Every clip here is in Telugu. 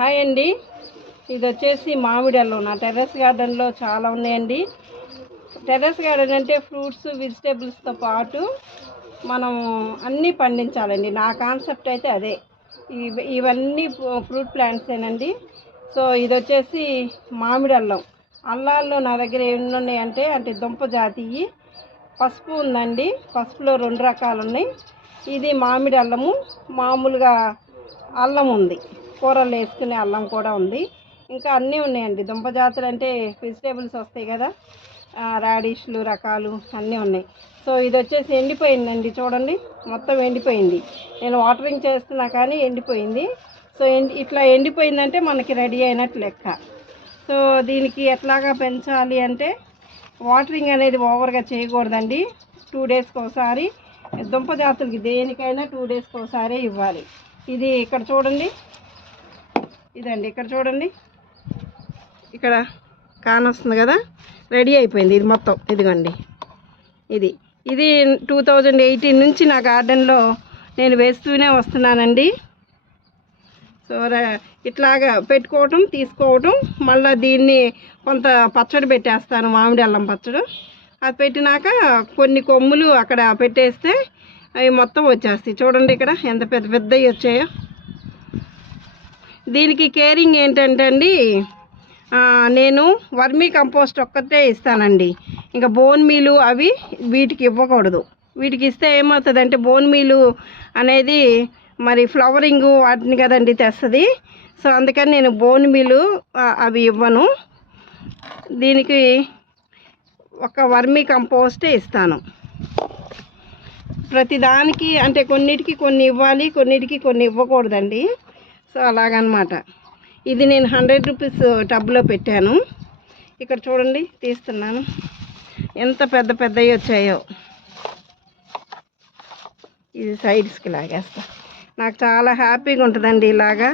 హాయ్ అండి. ఇది వచ్చేసి మామిడల్లో నా టెర్రస్ గార్డెన్లో చాలా ఉన్నాయండి. టెర్రస్ గార్డెన్ అంటే ఫ్రూట్స్ వెజిటేబుల్స్తో పాటు మనం అన్నీ పండించాలండి. నా కాన్సెప్ట్ అయితే అదే. ఇవన్నీ ఫ్రూట్ ప్లాంట్సేనండి సో ఇది వచ్చేసి మామిడి అల్లం. అల్లాల్లో నా దగ్గర ఎన్ని ఉన్నాయంటే అంటే దుంప జాతివి పసుపు ఉందండి. పసుపులో రెండు రకాలు ఉన్నాయి ఇది మామిడి అల్లము. మామూలుగా అల్లం ఉంది. కూరలు వేసుకునే అల్లం కూడా ఉంది. ఇంకా అన్నీ ఉన్నాయండి. దుంప జాతులు అంటే వెజిటేబుల్స్ వస్తాయి కదా. రాడిష్లు రకాలు అన్నీ ఉన్నాయి. సో ఇది వచ్చేసి ఎండిపోయిందండి. చూడండి మొత్తం ఎండిపోయింది. నేను వాటరింగ్ చేస్తున్నా కానీ ఎండిపోయింది. సో ఎండి ఇట్లా ఎండిపోయిందంటే మనకి రెడీ అయినట్టు లెక్క. సో దీనికి ఎట్లాగా పెంచాలి అంటే వాటరింగ్ అనేది ఓవర్గా చేయకూడదండి. టూ డేస్కి ఒకసారి. దుంప జాతులకి దేనికైనా టూ డేస్కి ఒకసారి ఇవ్వాలి. ఇది ఇక్కడ చూడండి. ఇదండి ఇక్కడ చూడండి. ఇక్కడ కానొస్తుంది కదా? రెడీ అయిపోయింది ఇది మొత్తం. ఇదిగోండి. ఇది. ఇది టూ థౌజండ్ ఎయిటీన్ నుంచి నా గార్డెన్లో నేను వేస్తూనే వస్తున్నానండి. సో ఇట్లాగా పెట్టుకోవటం తీసుకోవటం మళ్ళీ దీన్ని కొంత పచ్చడి పెట్టేస్తాను మామిడి అల్లం పచ్చడి. అది పెట్టినాక కొన్ని కొమ్ములు అక్కడ పెట్టేస్తే అవి మొత్తం వచ్చేస్తాయి. చూడండి ఇక్కడ ఎంత పెద్ద పెద్దవి వచ్చాయో. దీనికి కేరింగ్ ఏంటంటే అండి నేను వర్మీ కంపోస్ట్ ఒక్కటే ఇస్తానండి. ఇంకా బోన్ మీలు అవి వీటికి ఇవ్వకూడదు. వీటికి ఇస్తే ఏమవుతుందంటే బోన్ మీలు అనేది మరి ఫ్లవరింగ్ వాటిని కదండి తెస్తుంది. సో అందుకని నేను బోన్ మీలు అవి ఇవ్వను. దీనికి ఒక వర్మీ కంపోస్టే ఇస్తాను. ప్రతిదానికి అంటే కొన్నిటికి కొన్ని ఇవ్వాలి కొన్నిటికి కొన్ని ఇవ్వకూడదండి. సో అలాగనమాట. ఇది నేను హండ్రెడ్ రూపీస్ టబ్లో పెట్టాను. ఇక్కడ చూడండి తీస్తున్నాను. ఎంత పెద్ద పెద్దవి వచ్చాయో. ఇది సైడ్స్కి లాగేస్తా. నాకు చాలా హ్యాపీగా ఉంటుందండి ఇలాగా.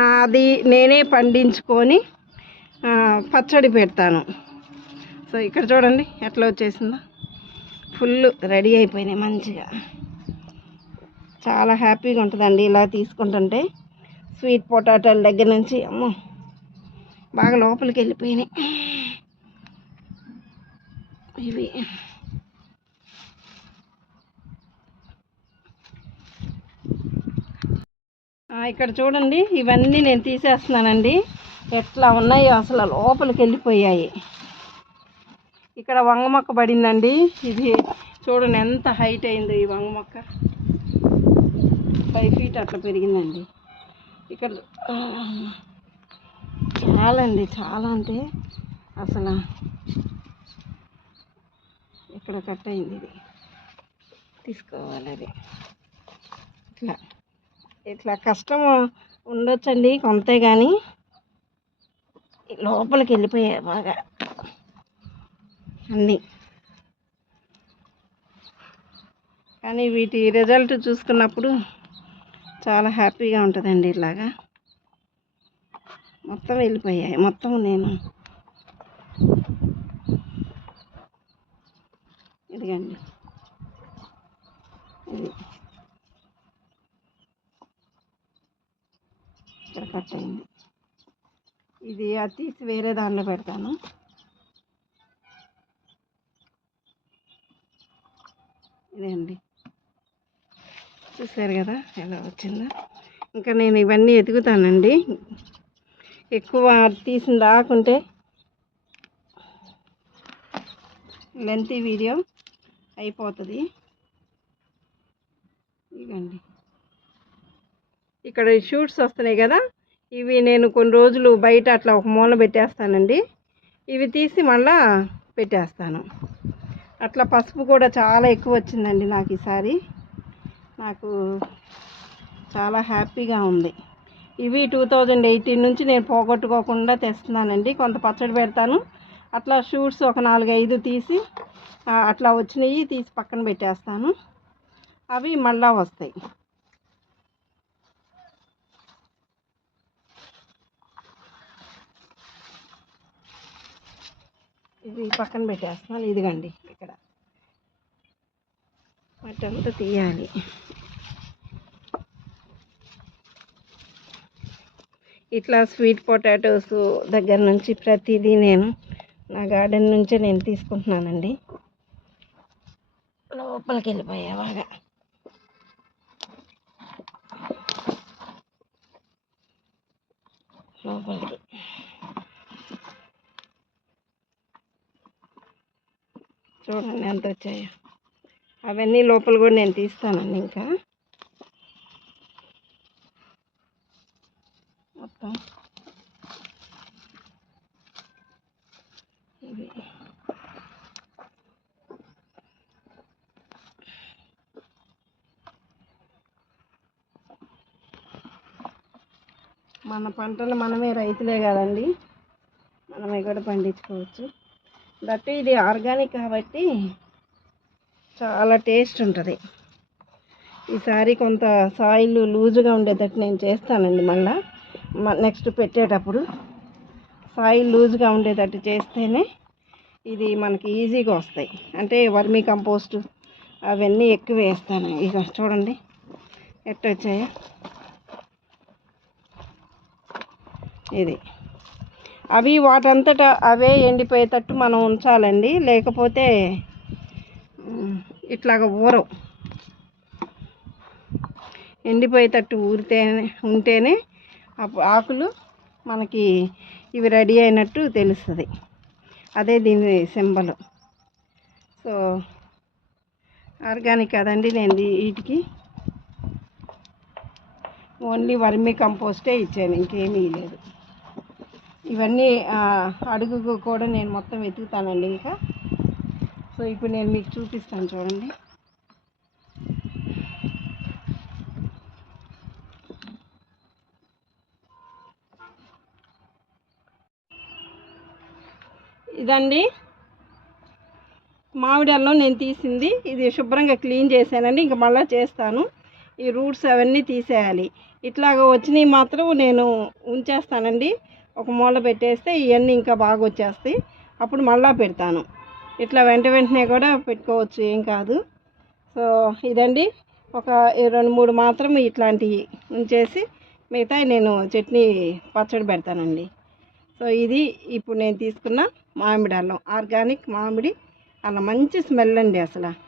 నాది నేనే పండించుకొని పచ్చడి పెడతాను. సో ఇక్కడ చూడండి ఎట్లా వచ్చేసిందో. ఫుల్ రెడీ అయిపోయినాయి మంచిగా. చాలా హ్యాపీగా ఉంటుందండి ఇలా తీసుకుంటుంటే. స్వీట్ పొటాటోల దగ్గర నుంచి అమ్మో బాగా లోపలికి వెళ్ళిపోయినాయి. ఇవి. ఇక్కడ చూడండి ఇవన్నీ నేను తీసేస్తున్నానండి. ఎట్లా ఉన్నాయో అసలు లోపలికి వెళ్ళిపోయాయి. ఇక్కడ వంగ మొక్క పడిందండి. ఇది చూడండి ఎంత హైట్ అయిందో ఈ వంగ మొక్క. ఫైవ్ ఫీట్ అట్లా పెరిగిందండి. ఇక్కడ చాలా అండి చాలా అంటే అసలు ఇక్కడ కట్ అయింది ఇది? తీసుకోవాలి అది. ఇట్లా ఇట్లా కష్టం ఉండొచ్చండి కొంతే కానీ లోపలికి వెళ్ళిపోయాయి బాగా అన్నీ. కానీ వీటి రిజల్ట్ చూసుకున్నప్పుడు చాలా హ్యాపీగా ఉంటుందండి ఇలాగా మొత్తం వెళ్ళిపోయాయి. మొత్తం నేను. ఇదిగండి. ఇది. ఇక్కడ కట్ అయింది. ఇది అది తీసి వేరే దానిలో పెడతాను. ఇదే అండి చూసారు కదా ఎలా వచ్చిందా. ఇంకా నేను ఇవన్నీ ఎదుగుతానండి. ఎక్కువ తీసిన రాకుంటే లెంతీ వీడియో అయిపోతుంది. ఇవ్వండి ఇక్కడ షూట్స్ వస్తున్నాయి కదా ఇవి నేను కొన్ని రోజులు బయట అట్లా ఒక మూల పెట్టేస్తానండి. ఇవి తీసి మళ్ళా పెట్టేస్తాను. అట్లా పసుపు కూడా చాలా ఎక్కువ వచ్చిందండి నాకు ఈసారి నాకు చాలా హ్యాపీగా ఉంది. ఇవి టూ థౌజండ్ ఎయిటీన్ నుంచి నేను పోగొట్టుకోకుండా తెస్తున్నానండి. కొంత పచ్చడి పెడతాను. అట్లా షూట్స్ ఒక నాలుగు ఐదు తీసి అట్లా వచ్చినవి తీసి పక్కన పెట్టేస్తాను. అవి మళ్ళా వస్తాయి. ఇది పక్కన పెట్టేస్తున్నాను. ఇదిగండి ఇక్కడ. మట్టంతా తీయాలి. ఇట్లా స్వీట్ పొటాటోస్ దగ్గర నుంచి ప్రతిదీ నేను నా గార్డెన్ నుంచే నేను తీసుకుంటున్నానండి. లోపలికి వెళ్ళిపోయా బాగా. లోపలికి. చూడండి ఎంత వచ్చాయో. అవన్నీ లోపల కూడా నేను తీస్తానండి ఇంకా. మొత్తం ఇది. మన పంటలు మనమే రైతులే కదండి. మనమే కూడా పండించుకోవచ్చు. దట్ ఇది ఆర్గానిక్ కాబట్టి చాలా టేస్ట్ ఉంటుంది. ఈసారి కొంత సాయిల్ లూజుగా ఉండేటట్టు నేను చేస్తానండి మళ్ళీ. నెక్స్ట్ పెట్టేటప్పుడు సాయిల్ లూజ్గా ఉండేటట్టు చేస్తేనే ఇది మనకి ఈజీగా వస్తాయి. అంటే వర్మీ కంపోస్ట్ అవన్నీ ఎక్కువ వేస్తాను ఇక చూడండి. ఎట్ట వచ్చాయో ఇది. అవి వాటంతటా అవే ఎండిపోయేటట్టు మనం ఉంచాలండి. లేకపోతే ఇట్లాగ ఊరవు. ఎండిపోయేటట్టు ఊరితేనే ఉంటేనే ఆకులు మనకి ఇవి రెడీ అయినట్టు తెలుస్తుంది. అదే దీని సింబల్. సో ఆర్గానిక్ కదండి నేను వీటికి? ఓన్లీ వర్మీ కంపోస్టే ఇచ్చాను ఇంకేమీ లేదు. ఇవన్నీ అడుగుకు కూడా నేను మొత్తం వెతుకుతానండి ఇంకా. సో ఇప్పుడు నేను మీకు చూపిస్తాను చూడండి. ఇదండి. మామిడల్లో నేను తీసింది. ఇది శుభ్రంగా క్లీన్ చేశానండి. ఇంకా మళ్ళీ చేస్తాను. ఈ రూట్స్ అవన్నీ తీసేయాలి. ఇట్లాగ వచ్చినవి మాత్రం నేను ఉంచేస్తానండి. ఒక మూల పెట్టేస్తే ఇవన్నీ ఇంకా బాగా వచ్చేస్తాయి. అప్పుడు మళ్ళా పెడతాను. ఇట్లా వెంట వెంటనే కూడా పెట్టుకోవచ్చు ఏం కాదు. సో ఇదండి. ఒక రెండు మూడు మాత్రం ఇట్లాంటివి ఉంచేసి మిగతా నేను చట్నీ పచ్చడి పెడతానండి. సో ఇది ఇప్పుడు నేను తీసుకున్న మామిడి అల్లం ఆర్గానిక్ మామిడి. అలా మంచి స్మెల్ అండి అసలు.